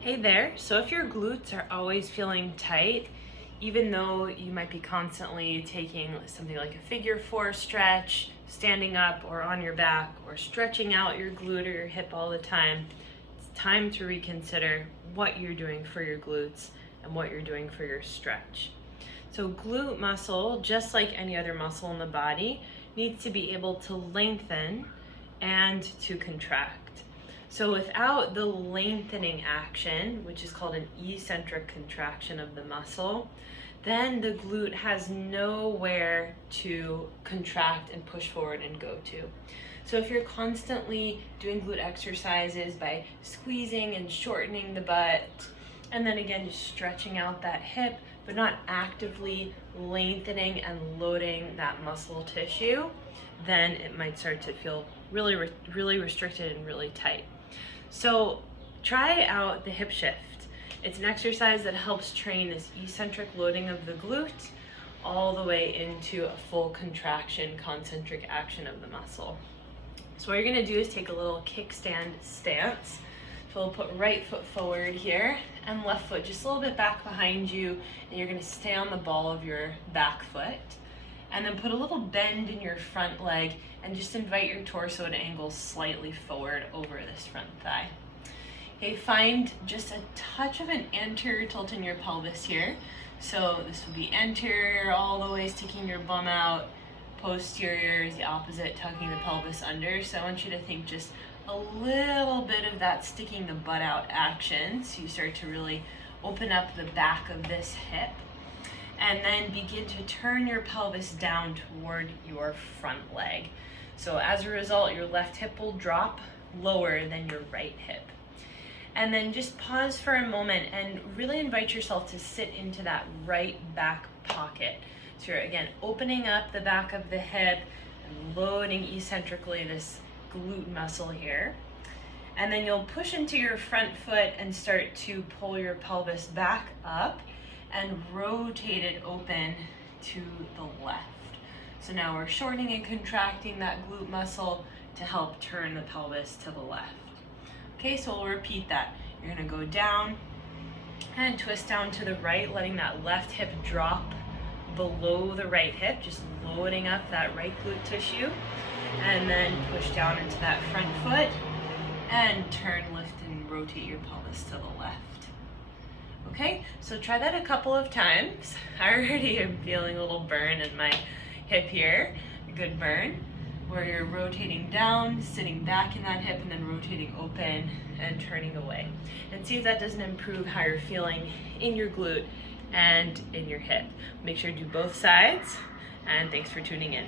Hey there, so if your glutes are always feeling tight, even though you might be constantly taking something like a figure four stretch, standing up or on your back, or stretching out your glute or your hip all the time, it's time to reconsider what you're doing for your glutes and what you're doing for your stretch. So glute muscle, just like any other muscle in the body, needs to be able to lengthen and to contract. So without the lengthening action, which is called an eccentric contraction of the muscle, then the glute has nowhere to contract and push forward and go to. So if you're constantly doing glute exercises by squeezing and shortening the butt, and then again just stretching out that hip, but not actively lengthening and loading that muscle tissue, then it might start to feel really restricted and really tight. So try out the hip shift. It's an exercise that helps train this eccentric loading of the glute all the way into a full contraction, concentric action of the muscle. So what you're gonna do is take a little kickstand stance. So we'll put right foot forward here and left foot just a little bit back behind you, and you're gonna stay on the ball of your back foot. And then put a little bend in your front leg and just invite your torso to angle slightly forward over this front thigh. Okay, find just a touch of an anterior tilt in your pelvis here. So this would be anterior all the way, sticking your bum out. Posterior is the opposite, tucking the pelvis under. So I want you to think just a little bit of that sticking the butt out action. So you start to really open up the back of this hip. And then begin to turn your pelvis down toward your front leg. So as a result, your left hip will drop lower than your right hip. And then just pause for a moment and really invite yourself to sit into that right back pocket. So you're again opening up the back of the hip and loading eccentrically this glute muscle here. And then you'll push into your front foot and start to pull your pelvis back up and rotate it open to the left. So now we're shortening and contracting that glute muscle to help turn the pelvis to the left. Okay, so we'll repeat that. You're gonna go down and twist down to the right, letting that left hip drop below the right hip, just loading up that right glute tissue, and then push down into that front foot and turn, lift, and rotate your pelvis to the left. Okay, so try that a couple of times. I already am feeling a little burn in my hip here, a good burn, where you're rotating down, sitting back in that hip, and then rotating open and turning away. And see if that doesn't improve how you're feeling in your glute and in your hip. Make sure to do both sides, and thanks for tuning in.